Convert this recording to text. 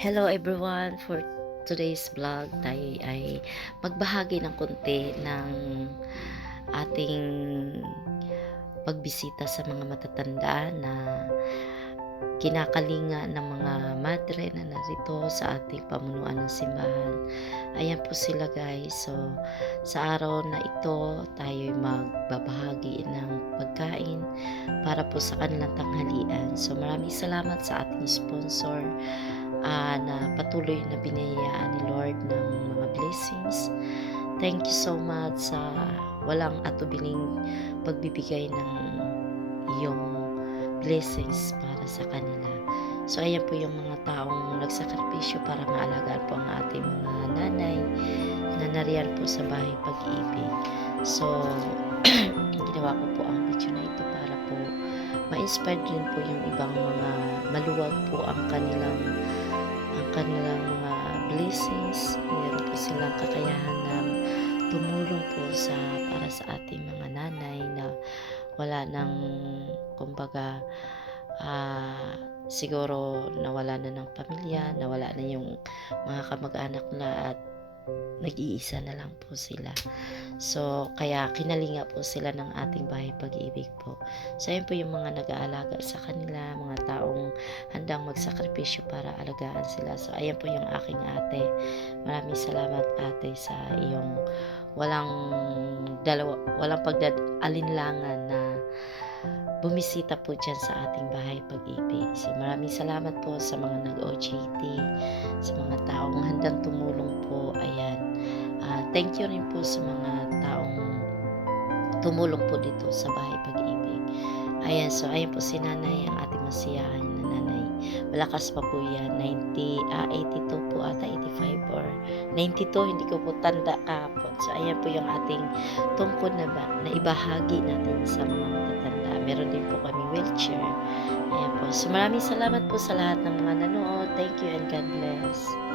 Hello everyone! For today's vlog, tayo ay magbahagi ng konti ng ating pagbisita sa mga matatanda na kinakalinga ng mga madre na narito sa ating pamunuan ng simbahan. Ayan po sila guys. So, sa araw na ito, tayo ay magbabahagi ng pagkain para po sa kanilang tanghalian. So, maraming salamat sa ating sponsor ah, na patuloy na binayaan ni Lord ng mga blessings. Thank you so much sa walang atubiling pagbibigay ng iyong blessings para sa kanila. So, ayan po yung mga taong nagsakripisyo para maalagaan po ang ating mga nanay na nariyan po sa bahay pag-ibig. So, ginawa ko po ang video na ito para po ma-inspire din po yung ibang mga maluwag po ang kanilang ang kanilang mga blessings. Meron po silang kakayahan na tumulong po sa para sa ating mga nanay na wala nang kumbaga ah, siguro nawala na ng pamilya, nawala na yung mga kamag-anak na at nag-iisa na lang po sila. So, kaya kinalinga po sila ng ating bahay pag-ibig po. So, ayun po yung mga nag-aalaga sa kanila, mga taong handang magsakripisyo para alagaan sila. So, ayan po yung aking ate. Maraming salamat ate sa iyong walang dalawa, walang pagdaalinlangan na bumisita po dyan sa ating bahay pag-ibig. So, maraming salamat po sa mga nag-OJT, sa mga taong handang thank you rin po sa mga taong tumulong po dito sa bahay pag-ibig. Ayan, so ayan po si nanay, ang ating masiyahan na nanay. Malakas pa po yan, 90, ah, 82 po ata, 85 or 92, hindi ko po tanda kahapon. So ayan po yung ating tungkod na, ba, na ibahagi natin sa mga matatanda. Meron din po kami wheelchair. Ayan po. So maraming salamat po sa lahat ng mga nanood. Thank you and God bless.